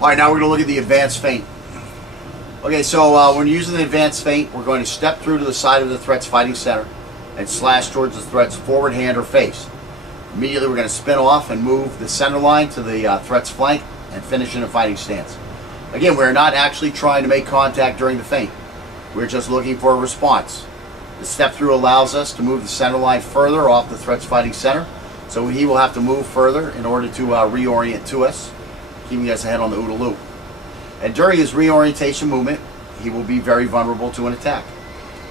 All right, now we're going to look at the advanced feint. Okay, so when using the advanced feint, we're going to step through to the side of the threat's fighting center and slash towards the threat's forward hand or face. Immediately we're going to spin off and move the center line to the threat's flank and finish in a fighting stance. Again, we're not actually trying to make contact during the feint. We're just looking for a response. The step through allows us to move the center line further off the threat's fighting center, so he will have to move further in order to reorient to us, keeping us ahead on the OODA loop. And during his reorientation movement, he will be very vulnerable to an attack.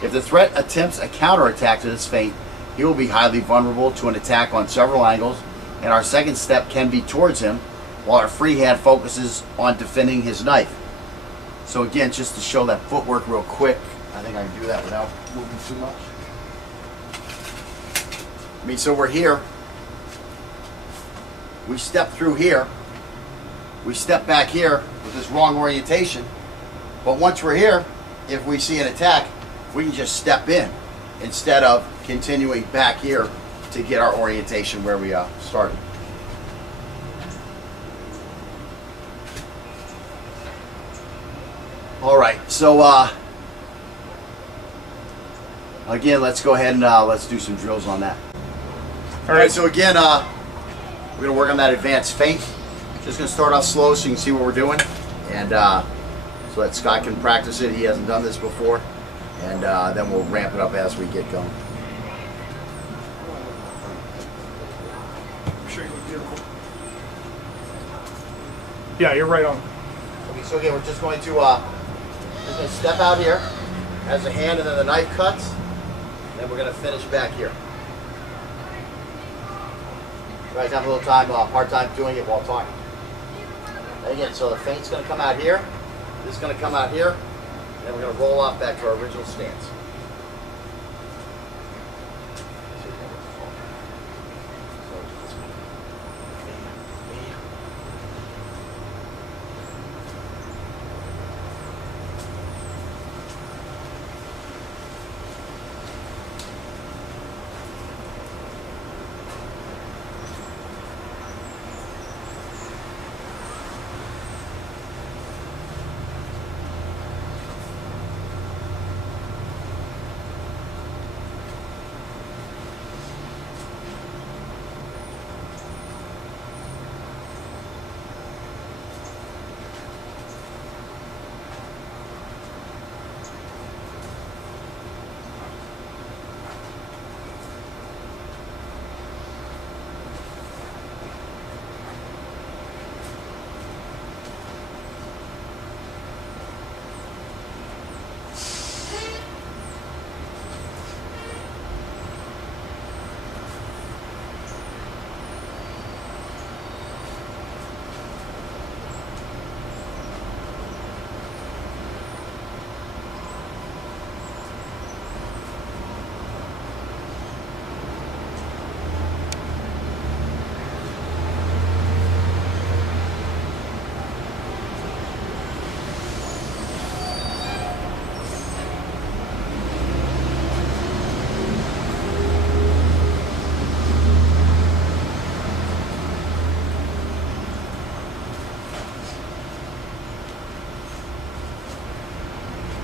If the threat attempts a counterattack to this feint, he will be highly vulnerable to an attack on several angles, and our second step can be towards him, while our free hand focuses on defending his knife. So again, just to show that footwork real quick, I think I can do that without moving too much. So we're here, we step through here, we step back here with this wrong orientation, but once we're here, if we see an attack, we can just step in instead of continuing back here to get our orientation where we started. All right, so again, let's go ahead and let's do some drills on that. All right, so again, we're going to work on that advanced feint. Just going to start off slow so you can see what we're doing, and so that Scott can practice it. He hasn't done this before, and then we'll ramp it up as we get going. I'm sure you look beautiful. Yeah, you're right on. Okay, so again, we're just going to step out here as the hand and then the knife cuts, and then we're going to finish back here. You guys have a little time, hard time doing it while talking. And again, so the feint's going to come out here, this is going to come out here, and then we're going to roll off back to our original stance.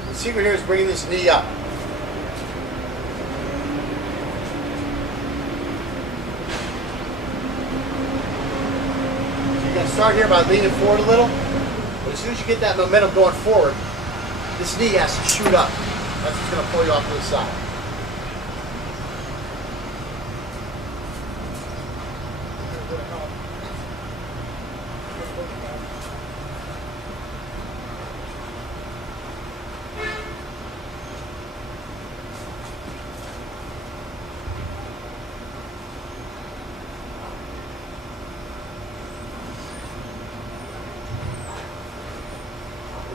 The secret here is bringing this knee up. So you're going to start here by leaning forward a little, but as soon as you get that momentum going forward, this knee has to shoot up. That's what's going to pull you off to the side.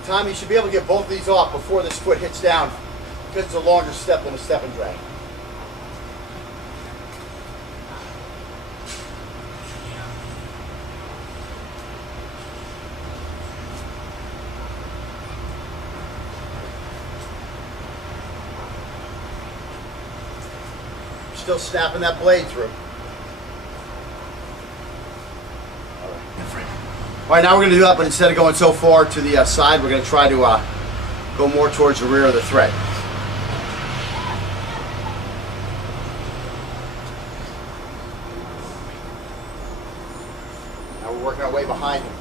Time you should be able to get both of these off before this foot hits down, because it's a longer step than a step and drag. Still snapping that blade through. All right. All right, now we're going to do that, but instead of going so far to the side, we're going to try to go more towards the rear of the thread. Now we're working our way behind him.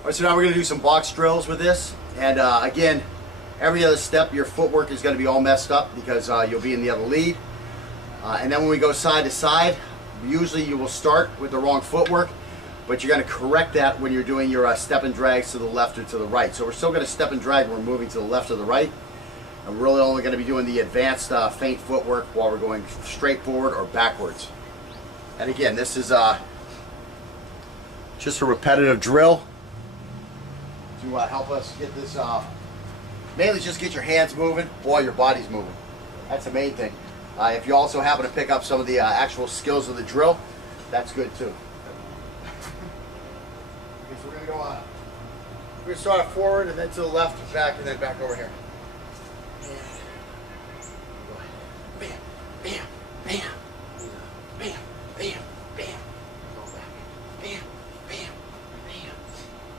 All right, so now we're going to do some box drills with this. And again, every other step, your footwork is going to be all messed up because you'll be in the other lead. And then when we go side to side, usually you will start with the wrong footwork, but you're going to correct that when you're doing your step and drags to the left or to the right. So we're still going to step and drag when we're moving to the left or the right. And we're really only going to be doing the advanced feint footwork while we're going straight forward or backwards. And again, this is just a repetitive drill to help us get this, mainly just get your hands moving while your body's moving. That's the main thing. If you also happen to pick up some of the actual skills of the drill, that's good too. Okay, so we're going to go on. We're going to start off forward and then to the left, back, and then back over here. Bam, bam, bam, bam, bam, bam. Go back. Bam, bam, bam.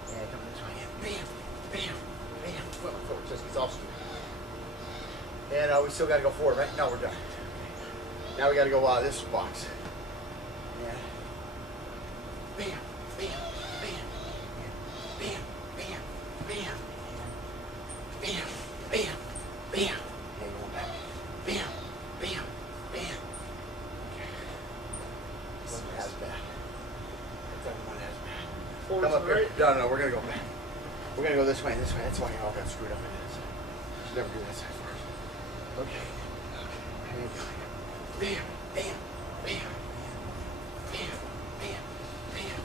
And come this way. Bam, bam, bam. Forward, just gets off street. And we still got to go forward, right? No, we're done. Now we got to go this box. Yeah. Bam, bam, bam, bam, bam, bam, bam, bam, bam. And going back. Bam, bam, bam. Okay. One has bad. One has bad. Forward Come to up the here. right. No, we're gonna go back. We're gonna go this way and this way. That's why you all got screwed up in this. Should never do that side first. Okay. Here you go. Bam, bam, bam, bam, bam, bam,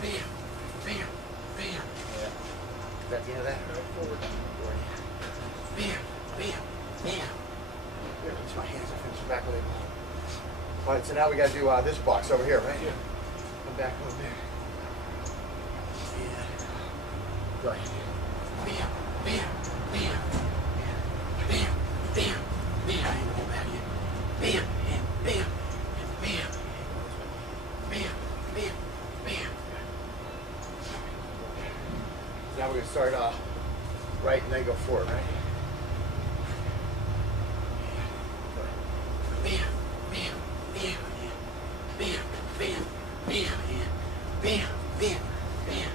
bam, bam, bam. Yeah. Is that the end of that? Forward. Bam, bam, bam. Here, use my hands. I finish the back with it. All right, so now we got to do this box over here, right? Yeah. Come back a little bit. And go ahead. Bam, bam, bam. Bam, bam, bam, and go back in. Bam, and bam, and bam. Bam, bam, bam. Now we're going to start right and then go forward, right? Bam, bam, bam, bam, bam, bam, bam, bam, bam, bam,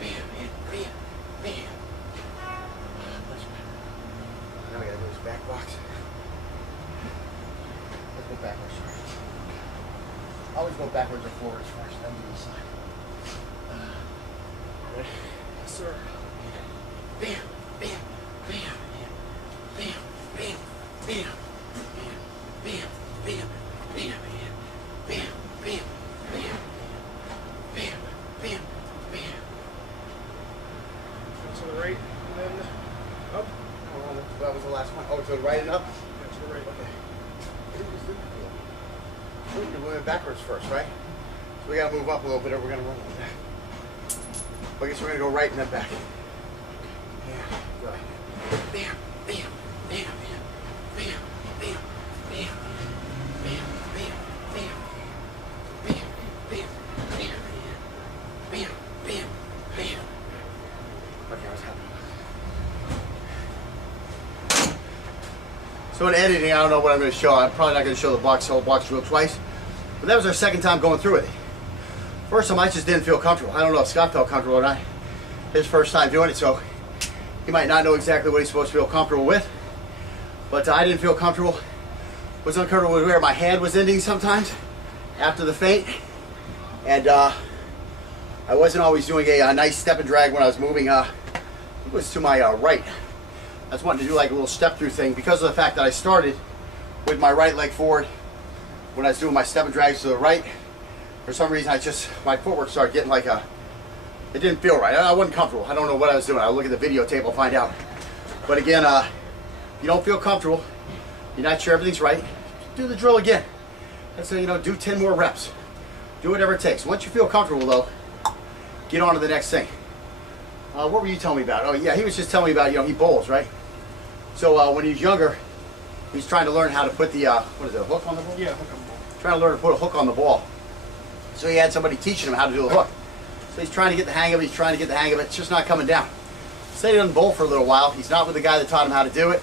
bam, bam, bam. Now we got to do this back box. Let's go backwards first. Always go backwards or forwards first, then to the side. Ready? Yes, sir. Bam, bam, bam, bam, bam, bam, bam, bam, bam, bam, bam, bam, bam, bam, bam. To the right and then up. Oh, that was the last one. Oh, to the right and up? Yeah, to the right. Okay. We're moving backwards first, right? So we gotta move up a little bit or we're gonna run like that. Okay, so we're gonna go right and then back. Yeah, go ahead. Bam, bam, bam, bam, bam, bam, bam, bam, bam, bam, bam, bam, bam, bam, bam. Okay, I was happy. So in editing, I don't know what I'm going to show. I'm probably not going to show the whole box drill twice. But that was our second time going through it. First time I just didn't feel comfortable. I don't know if Scott felt comfortable or not. His first time doing it, so he might not know exactly what he's supposed to feel comfortable with. But I didn't feel comfortable. Was uncomfortable with where my hand was ending sometimes after the feint. And I wasn't always doing a nice step and drag when I was moving. It was to my right. I was wanting to do like a little step through thing because of the fact that I started with my right leg forward when I was doing my step and drags to the right. For some reason, my footwork started getting like it didn't feel right. I wasn't comfortable. I don't know what I was doing. I'll look at the videotape, I'll find out. But again, you don't feel comfortable, you're not sure everything's right, do the drill again. And so, do 10 more reps. Do whatever it takes. Once you feel comfortable though, get on to the next thing. What were you telling me about? Oh yeah, he was just telling me about, he bowls, right? So when he was younger, he was trying to learn how to put the, what is it, a hook on the ball? Yeah, hook on the ball. Trying to learn to put a hook on the ball. So he had somebody teaching him how to do the hook. So he's trying to get the hang of it, it's just not coming down. So he doesn't bowl for a little while. He's not with the guy that taught him how to do it.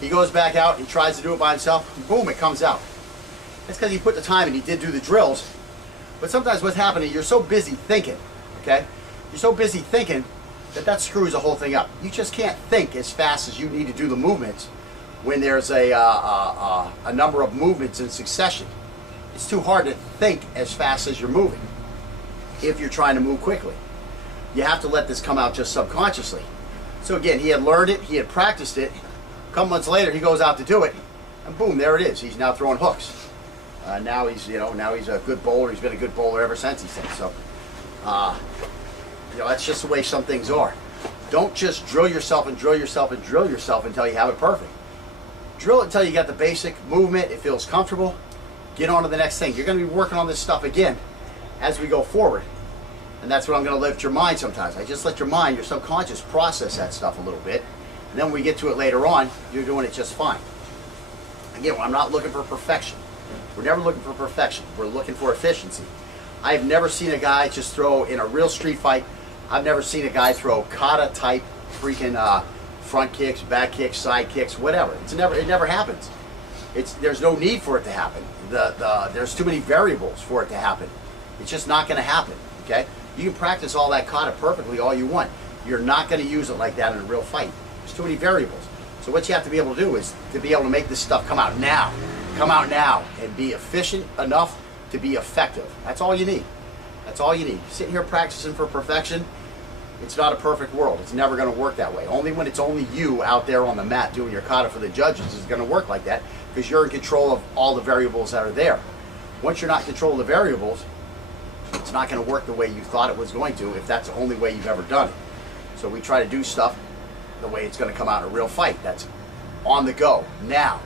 He goes back out, he tries to do it by himself, and boom, it comes out. That's because he put the time and he did do the drills. But sometimes what's happening, you're so busy thinking, okay? You're so busy thinking that screws the whole thing up. You just can't think as fast as you need to do the movements when there's a number of movements in succession. It's too hard to think as fast as you're moving if you're trying to move quickly. You have to let this come out just subconsciously. So again, he had learned it, he had practiced it. A couple months later, he goes out to do it, and boom, there it is. He's now throwing hooks. Now he's a good bowler. He's been a good bowler ever since, he said. So, that's just the way some things are. Don't just drill yourself and drill yourself and drill yourself until you have it perfect. Drill it until you got the basic movement, it feels comfortable. Get on to the next thing. You're going to be working on this stuff again as we go forward. And that's what I'm going to let your mind sometimes. I just let your mind, your subconscious, process that stuff a little bit. And then when we get to it later on, you're doing it just fine. Again, I'm not looking for perfection. We're never looking for perfection. We're looking for efficiency. I've never seen a guy just throw, in a real street fight, I've never seen a guy throw kata type freaking front kicks, back kicks, side kicks, whatever. It never happens. There's no need for it to happen. There's too many variables for it to happen. It's just not going to happen, okay? You can practice all that kata perfectly all you want. You're not going to use it like that in a real fight. There's too many variables. So what you have to be able to do is to be able to make this stuff come out now. Come out now and be efficient enough to be effective. That's all you need. That's all you need. Sitting here practicing for perfection, it's not a perfect world. It's never going to work that way. Only when it's only you out there on the mat doing your kata for the judges is going to work like that, because you're in control of all the variables that are there. Once you're not in control of the variables, it's not going to work the way you thought it was going to if that's the only way you've ever done it. So we try to do stuff the way it's going to come out in a real fight. That's on the go, now,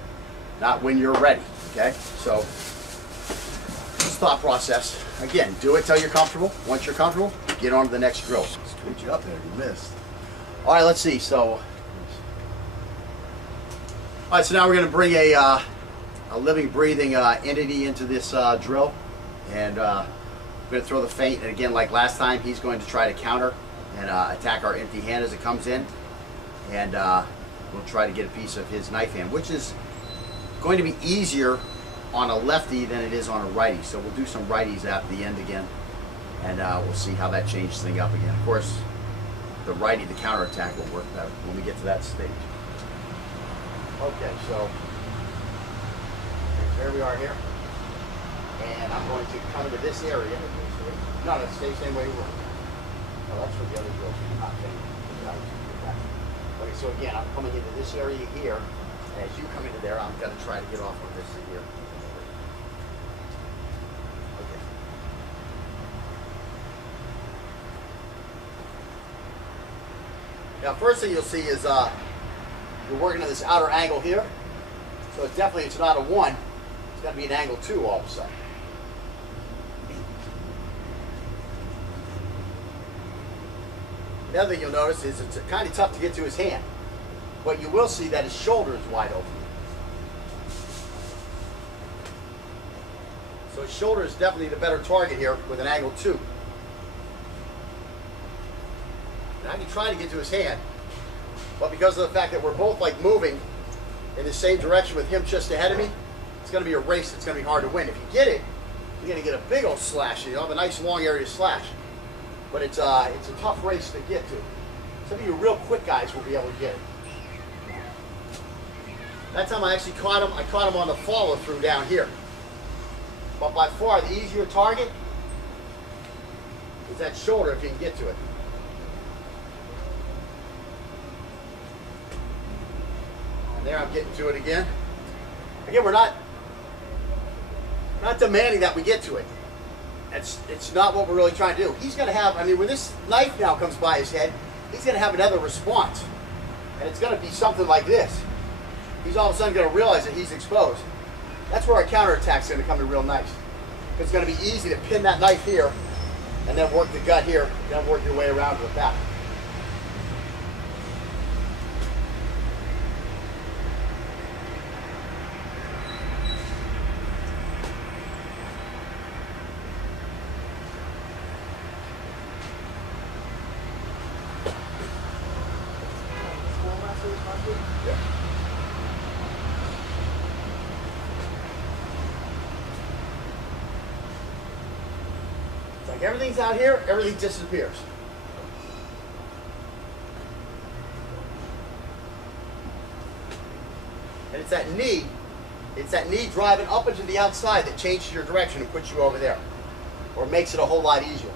not when you're ready, okay? So this thought process, again, do it till you're comfortable. Once you're comfortable, get on to the next drill. Screwed you up there, you missed. All right, let's see. So, all right, so now we're going to bring a living, breathing entity into this drill, and we're going to throw the feint. And again, like last time, he's going to try to counter and attack our empty hand as it comes in, and we'll try to get a piece of his knife hand, which is going to be easier on a lefty than it is on a righty. So we'll do some righties at the end again, and we'll see how that changes things up again. Of course, the righty, the counterattack will work better when we get to that stage. Okay, so there we are here, and I'm going to come into this area. No, let's stay the same way we were. No, that's for the other girls. Not okay, so again, I'm coming into this area here, and as you come into there, I'm going to try to get off on this here. Okay. Now, first thing you'll see is you're working on this outer angle here. So it's definitely, it's not a 1. It's got to be an angle 2 all of a sudden. The other thing you'll notice is it's kind of tough to get to his hand. But you will see that his shoulder is wide open. So his shoulder is definitely the better target here with an angle 2. And I can try to get to his hand, but because of the fact that we're both like moving in the same direction with him just ahead of me, it's going to be a race that's going to be hard to win. If you get it, you're going to get a big old slash. You'll have a nice long area slash. But it's a tough race to get to. Some of you real quick guys will be able to get it. That time I actually caught him. I caught him on the follow through down here. But by far the easier target is that shoulder if you can get to it. And there I'm getting to it again. Again, we're not demanding that we get to it. It's not what we're really trying to do. He's going to have, I mean, when this knife now comes by his head, he's going to have another response. And it's going to be something like this. He's all of a sudden going to realize that he's exposed. That's where our counterattack's going to come in real nice. It's going to be easy to pin that knife here and then work the gut here, then work your way around to the back. Like everything's out here, everything disappears. And it's that knee driving up into the outside that changes your direction and puts you over there. Or makes it a whole lot easier.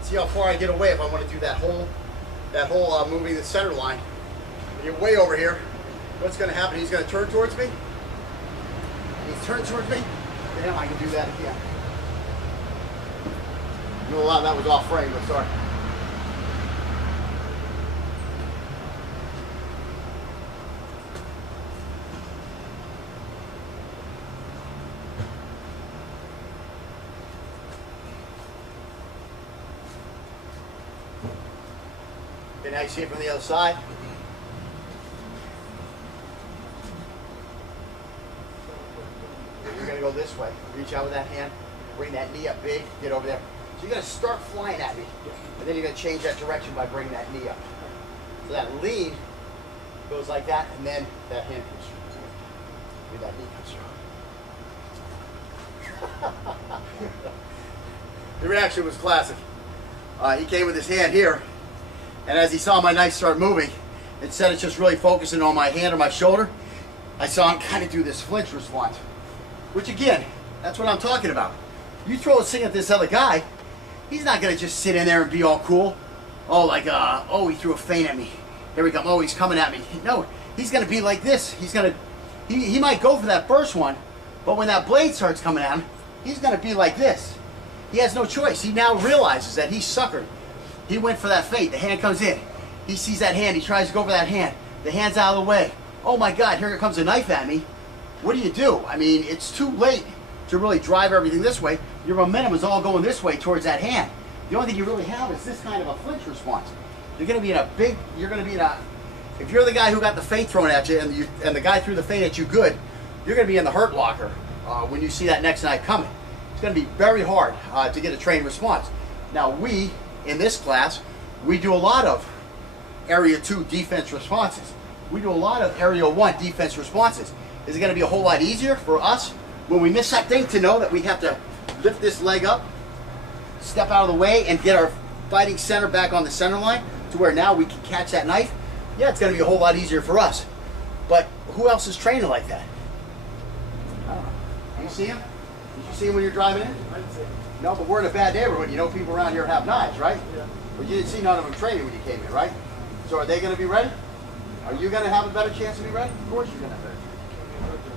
See how far I get away if I want to do that whole moving the center line. When you're way over here, what's going to happen? He's going to turn towards me. He's turned towards me. Damn, I can do that again. I know a lot of that was off frame, but sorry. Okay, now you see it from the other side. You're going to go this way. Reach out with that hand. Bring that knee up big. Get over there. So you're going to start flying at me. And then you're going to change that direction by bringing that knee up. So that lead goes like that, and then that hand comes through. Maybe that knee comes through. The reaction was classic. He came with his hand here, and as he saw my knife start moving, instead of just really focusing on my hand or my shoulder, I saw him kind of do this flinch response. Which again, that's what I'm talking about. You throw a thing at this other guy, he's not going to just sit in there and be all cool. Oh, like, oh, he threw a feint at me. Here we go. Oh, he's coming at me. No, he's going to be like this. He's going to, he might go for that first one, but when that blade starts coming at him, he's going to be like this. He has no choice. He now realizes that he's suckered. He went for that feint. The hand comes in. He sees that hand. He tries to go for that hand. The hand's out of the way. Oh my God, here comes a knife at me. What do? I mean, it's too late to really drive everything this way. Your momentum is all going this way towards that hand. The only thing you really have is this kind of a flinch response. You're going to be in a If you're the guy who got the feint thrown at you and the guy threw the feint at you good, you're going to be in the hurt locker when you see that next knife coming. It's going to be very hard to get a trained response. Now we, in this class, we do a lot of Area 2 defense responses. We do a lot of Area 1 defense responses. Is it going to be a whole lot easier for us when we miss that thing to know that we have to lift this leg up, step out of the way, and get our fighting center back on the center line to where now we can catch that knife? Yeah, it's going to be a whole lot easier for us. But who else is training like that? You see him? Did you see him when you're driving in? I didn't see him. No, but we're in a bad neighborhood. You know people around here have knives, right? Yeah. But you didn't see none of them training when you came in, right? So are they going to be ready? Are you going to have a better chance to be ready? Of course you're going to have a better chance.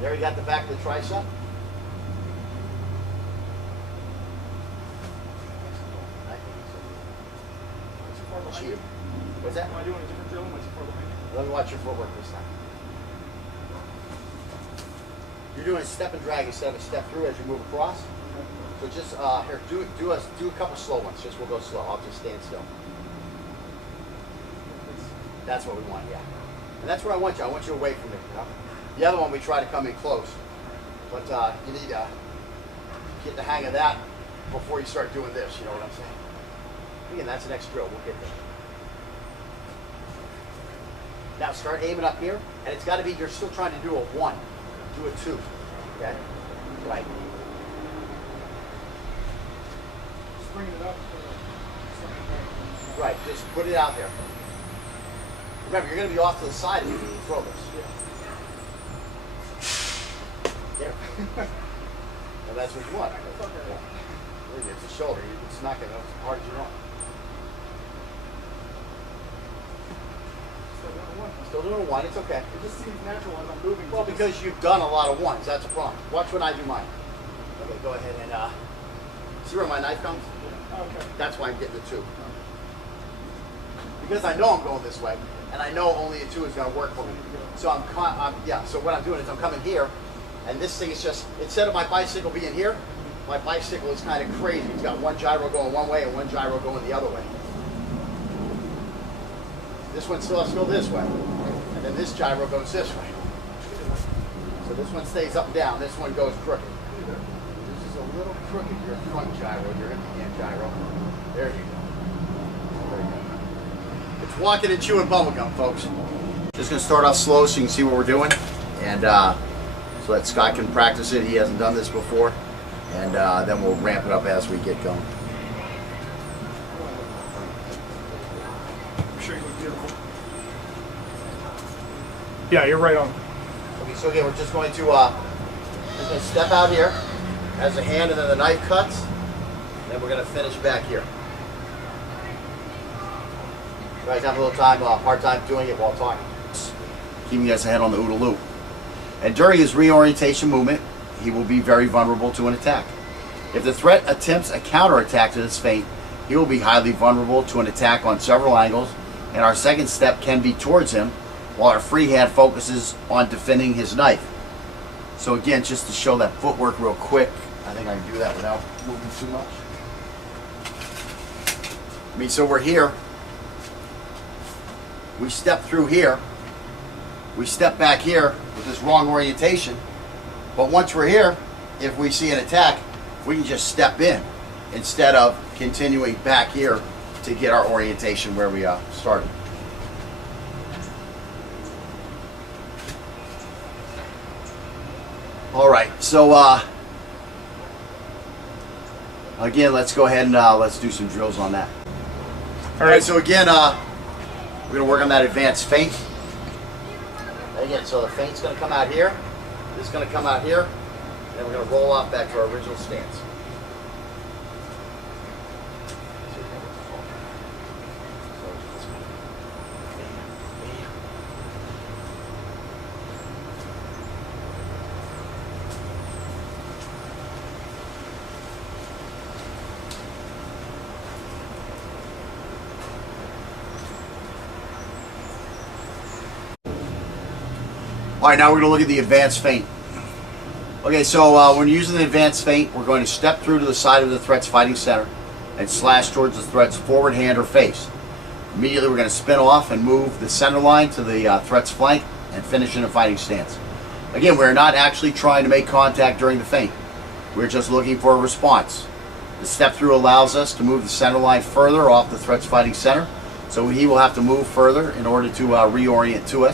There you got the back of the tricep. What's that? Am I doing a different drill? Am I too far behind you? Let me watch your footwork this time. You're doing a step and drag instead of a step through as you move across. So just here, do a couple slow ones. Just we'll go slow. I'll just stand still. That's what we want, yeah. And that's where I want you. I want you away from me. You know? The other one we try to come in close, but you need to get the hang of that before you start doing this. You know what I'm saying? Again, that's the next drill. We'll get there. Now start aiming up here, and it's got to be, you're still trying to do a 1, do a 2, okay? Right. Just bringing it up. Right, just put it out there. Remember, you're going to be off to the side of you when you throw this. There. And that's what you want. It's a shoulder. It's not going to go as hard as you want. Still doing a 1, it's okay. It just seems natural as I'm moving. Well, because you've done a lot of 1s, that's a problem. Watch when I do mine. Okay, go ahead and see where my knife comes? Okay. That's why I'm getting the 2. Because I know I'm going this way, and I know only a 2 is going to work for me. So so what I'm doing is I'm coming here, and this thing is just, instead of my bicycle being here, my bicycle is kind of crazy. It's got one gyro going one way and one gyro going the other way. This one still has to go this way, and then this gyro goes this way. So this one stays up and down, this one goes crooked. This is a little crooked, your front gyro, your empty hand gyro. There you go. There you go. It's walking and chewing bubblegum, folks. Just gonna start off slow so you can see what we're doing, and so that Scott can practice it. He hasn't done this before, and then we'll ramp it up as we get going. Sure you look beautiful. Yeah, you're right on. Okay, so again, we're just going to step out here as the hand and then the knife cuts, and then we're going to finish back here. You guys have a little time, hard time doing it while talking. Keeping you guys ahead on the OODA loop. And during his reorientation movement, he will be very vulnerable to an attack. If the threat attempts a counterattack to this feint, he will be highly vulnerable to an attack on several angles, and our second step can be towards him, while our free hand focuses on defending his knife. So again, just to show that footwork real quick, I think I can do that without moving too much. I mean, so we're here, we step through here, we step back here with this wrong orientation, but once we're here, if we see an attack, we can just step in instead of continuing back here to get our orientation where we started. All right, so again, let's go ahead and let's do some drills on that. All right, so again, we're gonna work on that advanced feint. Again, so the feint's gonna come out here, this is gonna come out here, and then we're gonna roll off back to our original stance. All right, now we're going to look at the advanced feint. Okay, so when you're using the advanced feint, we're going to step through to the side of the threat's fighting center and and slash towards the threat's forward hand or face. Immediately we're going to spin off and move the center line to the threat's flank and finish in a fighting stance. Again, we're not actually trying to make contact during the feint. We're just looking for a response. The step through allows us to move the center line further off the threat's fighting center, so he will have to move further in order to reorient to us.